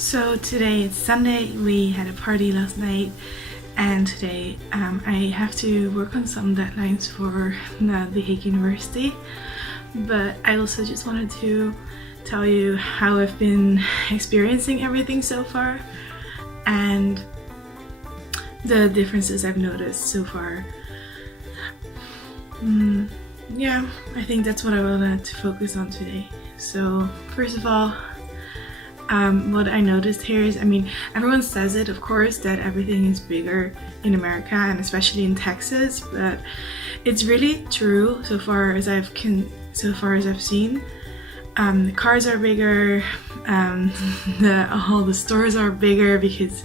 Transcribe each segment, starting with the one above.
So today it's Sunday, we had a party last night, and today I have to work on some deadlines for the Hague University. But I also just wanted to tell you how I've been experiencing everything so far and the differences I've noticed so far. Yeah, I think that's what I wanted to focus on today. So first of all, what I noticed here is, everyone says it, of course, that everything is bigger in America and especially in Texas, but it's really true so far as I've seen. The cars are bigger, all the stores are bigger because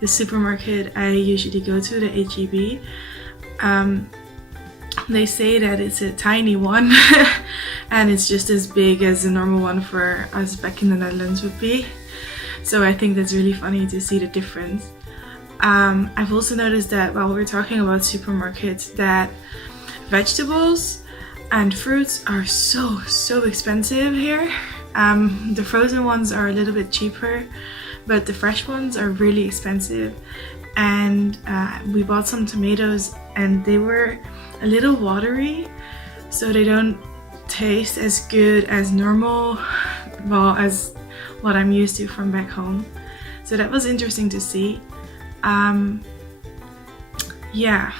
the supermarket I usually go to, the HEB, they say that it's a tiny one and it's just as big as a normal one for us back in the Netherlands would be. So I think that's really funny to see the difference. I've also noticed that while we're talking about supermarkets, that vegetables and fruits are so expensive here. The frozen ones are a little bit cheaper, but the fresh ones are really expensive. And we bought some tomatoes and they were a little watery, so they don't taste as good as normal, as what I'm used to from back home. So that was interesting to see. Yeah,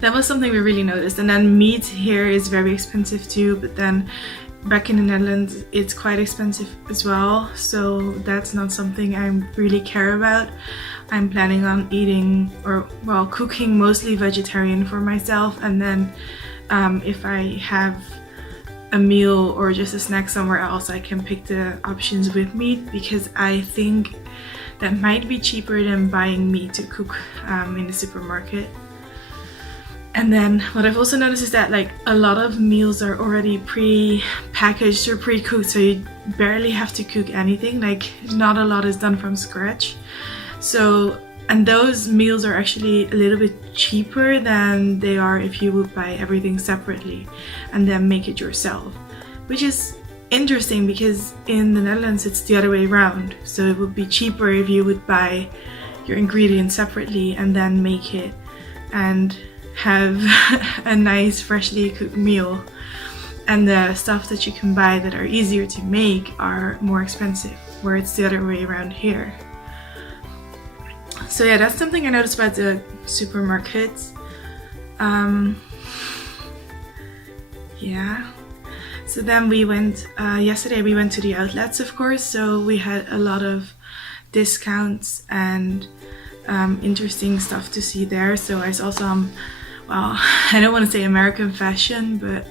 that was something we really noticed. And then meat here is very expensive too, but then back in the Netherlands it's quite expensive as well, so that's not something I really care about. I'm planning on eating cooking mostly vegetarian for myself, and then if I have a meal or just a snack somewhere else, I can pick the options with meat, because I think that might be cheaper than buying meat to cook in the supermarket. And then what I've also noticed is that a lot of meals are already pre-packaged or pre-cooked, so you barely have to cook anything. Not a lot is done from scratch. So, and those meals are actually a little bit cheaper than they are if you would buy everything separately and then make it yourself, which is interesting because in the Netherlands it's the other way around. So it would be cheaper if you would buy your ingredients separately and then make it and have a nice freshly cooked meal. And the stuff that you can buy that are easier to make are more expensive, where it's the other way around here. So yeah, that's something I noticed about the supermarkets. Yeah. So then we went, yesterday we went to the outlets, of course, so we had a lot of discounts and interesting stuff to see there. So I saw some, I don't want to say American fashion, but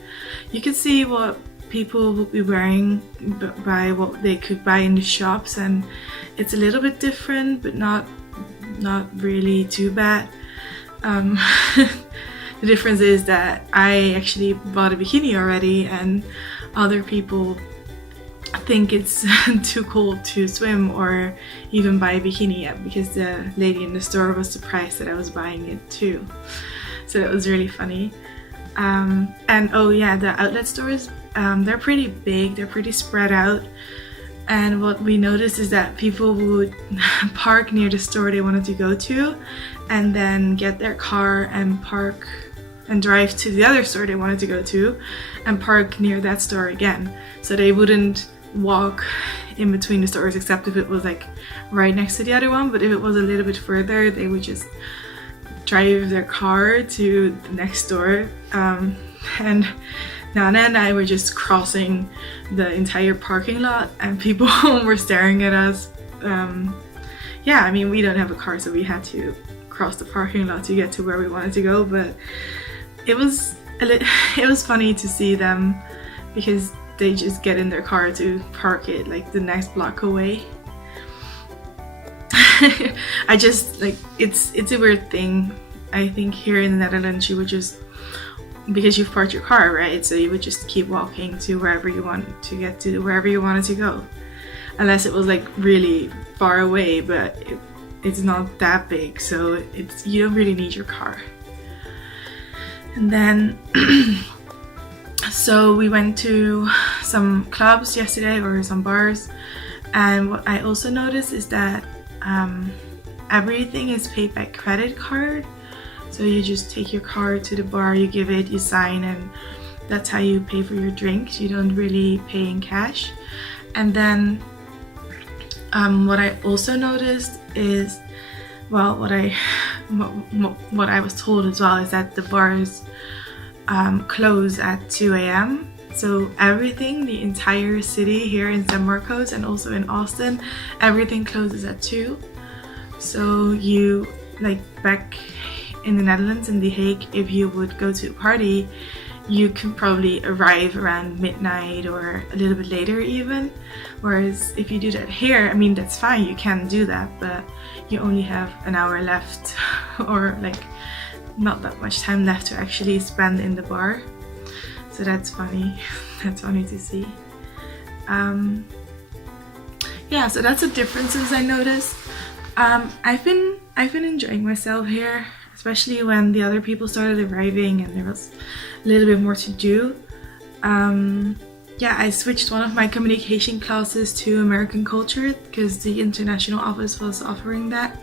you could see what people would be wearing by what they could buy in the shops, and it's a little bit different, but not really too bad. The difference is that I actually bought a bikini already, and other people think it's too cold to swim or even buy a bikini yet, because the lady in the store was surprised that I was buying it too. So that was really funny. And oh yeah, the outlet stores, they're pretty big, they're pretty spread out. And what we noticed is that people would park near the store they wanted to go to and then get their car and park and drive to the other store they wanted to go to and park near that store again. So they wouldn't walk in between the stores, except if it was right next to the other one. But if it was a little bit further, they would just drive their car to the next store. And Nana and I were just crossing the entire parking lot, and people were staring at us. Yeah, we don't have a car, so we had to cross the parking lot to get to where we wanted to go. But it was funny to see them, because they just get in their car to park it the next block away. I just it's a weird thing. I think here in the Netherlands you would just, because you've parked your car, right? So you would just keep walking to wherever you want to get to, wherever you wanted to go. Unless it was really far away, but it's not that big, so you don't really need your car. And then so we went to some clubs yesterday, or some bars, And what I also noticed is that everything is paid by credit card. So you just take your card to the bar, you give it, you sign, and that's how you pay for your drinks. You don't really pay in cash. And then what I also noticed is, well, what I was told as well is that the bars close at 2 a.m. So everything, the entire city here in San Marcos and also in Austin, everything closes at 2. So you, like back in the Netherlands, in The Hague, if you would go to a party, you can probably arrive around midnight or a little bit later even. Whereas if you do that here, I mean, that's fine, you can do that, but you only have an hour left or like not that much time left to actually spend in the bar. So that's funny. That's funny to see. Yeah, so that's the differences I noticed. I've been enjoying myself here, especially when the other people started arriving and there was a little bit more to do. Yeah, I switched one of my communication classes to American culture because the international office was offering that.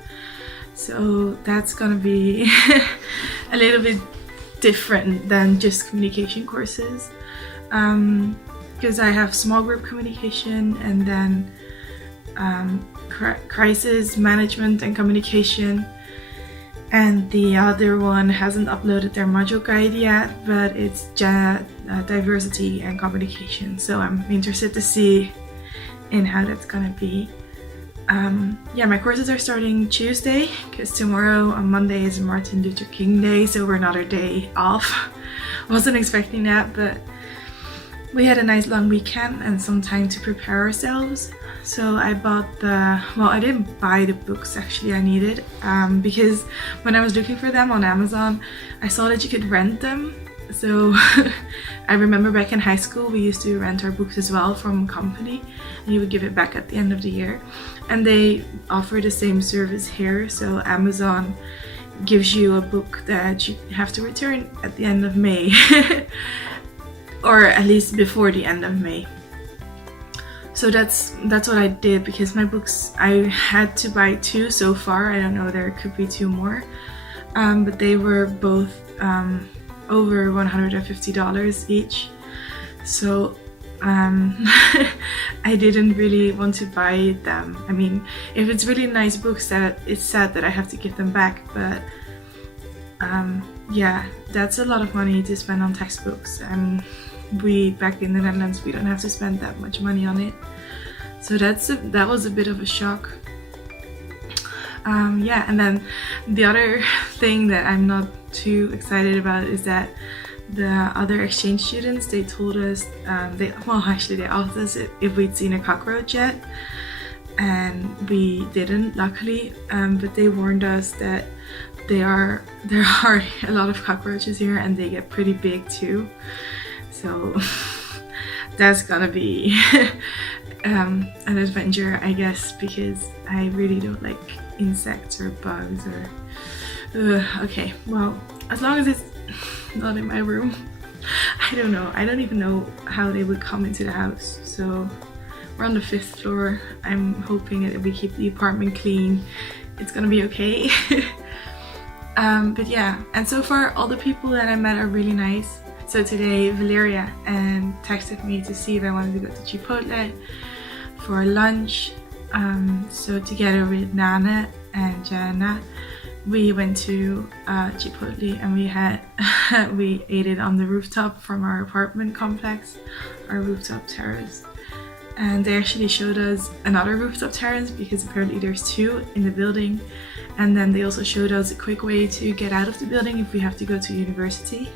So that's gonna be a little bit different than just communication courses, because I have small group communication and then crisis management and communication, and the other one hasn't uploaded their module guide yet, but it's diversity and communication. So I'm interested to see in how that's gonna be. Yeah, my courses are starting Tuesday because tomorrow on Monday is Martin Luther King Day, so we're another day off. Wasn't expecting that, but we had a nice long weekend and some time to prepare ourselves. So I bought well, I didn't buy the books actually I needed, because when I was looking for them on Amazon, I saw that you could rent them. So I remember back in high school we used to rent our books as well from a company, and you would give it back at the end of the year. And they offer the same service here, so Amazon gives you a book that you have to return at the end of May or at least before the end of May. So that's what I did, because my books, I had to buy 2 so far. I don't know, there could be 2 more, but they were both over $150 each. So I didn't really want to buy them. I mean, if it's really nice books, that it's sad that I have to give them back, but yeah, that's a lot of money to spend on textbooks, and we back in the Netherlands, we don't have to spend that much money on it. So that was a bit of a shock. Yeah, and then the other thing that I'm not too excited about is that the other exchange students, they told us, they asked us if we'd seen a cockroach yet, and we didn't, luckily, but they warned us that there are a lot of cockroaches here, and they get pretty big too. So that's gonna be an adventure, I guess, because I really don't like insects or bugs or okay, well, as long as it's not in my room. I don't know, I don't even know how they would come into the house. So we're on the 5th floor. I'm hoping that if we keep the apartment clean, it's gonna be okay. But yeah, and so far all the people that I met are really nice. So today Valeria texted me to see if I wanted to go to Chipotle for lunch. So together with Nana and Jana, we went to Chipotle, and we ate it on the rooftop from our apartment complex, our rooftop terrace. And they actually showed us another rooftop terrace because apparently there's 2 in the building. And then they also showed us a quick way to get out of the building if we have to go to university.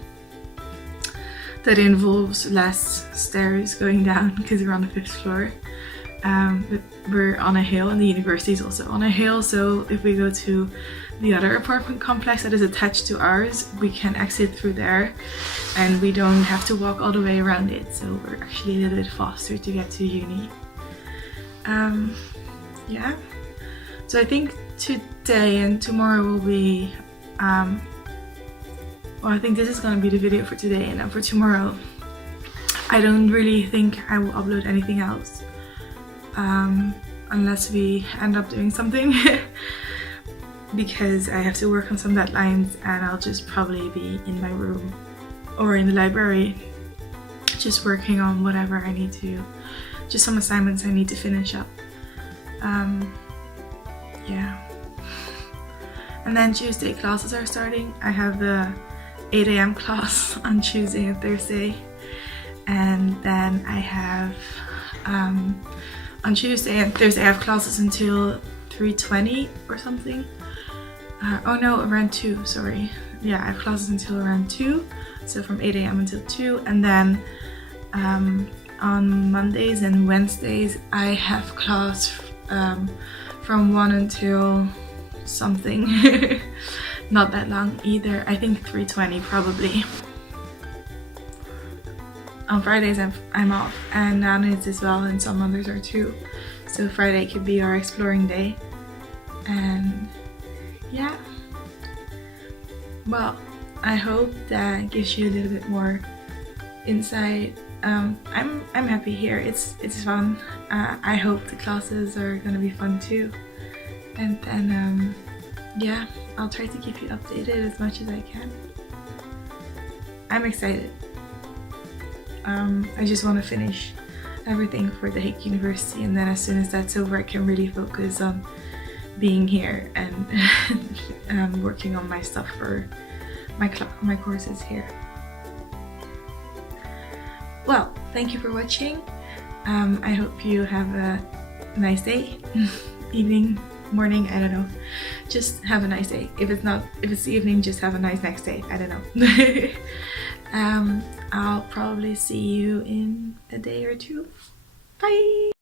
That involves less stairs going down because we're on the 5th floor. But we're on a hill, and the university is also on a hill, so if we go to the other apartment complex that is attached to ours, we can exit through there and we don't have to walk all the way around it, so we're actually a little bit faster to get to uni. Yeah, so I think today and tomorrow will be well, I think this is gonna be the video for today, and then for tomorrow I don't really think I will upload anything else. unless we end up doing something because I have to work on some deadlines, and I'll just probably be in my room or in the library just working on whatever I need to, just some assignments I need to finish up. Yeah. And then Tuesday classes are starting. I have the 8 AM class on Tuesday and Thursday, and then I have on Tuesday and Thursday I have classes until 3:20 or something. Oh no, around 2, sorry. Yeah, I have classes until around 2, so from 8 AM until 2, and then on Mondays and Wednesdays I have class from 1 until something. Not that long either, I think 3:20 probably. On Fridays I'm off, and Nana's as well, and some others are too. So Friday could be our exploring day. And yeah, well, I hope that gives you a little bit more insight. I'm happy here. It's fun. I hope the classes are gonna be fun too. And then yeah, I'll try to keep you updated as much as I can. I'm excited. I just want to finish everything for the Hague University, and then as soon as that's over I can really focus on being here and working on my stuff for my courses here. Well, thank you for watching. I hope you have a nice day, evening, morning, I don't know. Just have a nice day. If it's the evening, just have a nice next day. I don't know. I'll probably see you in a day or two. Bye!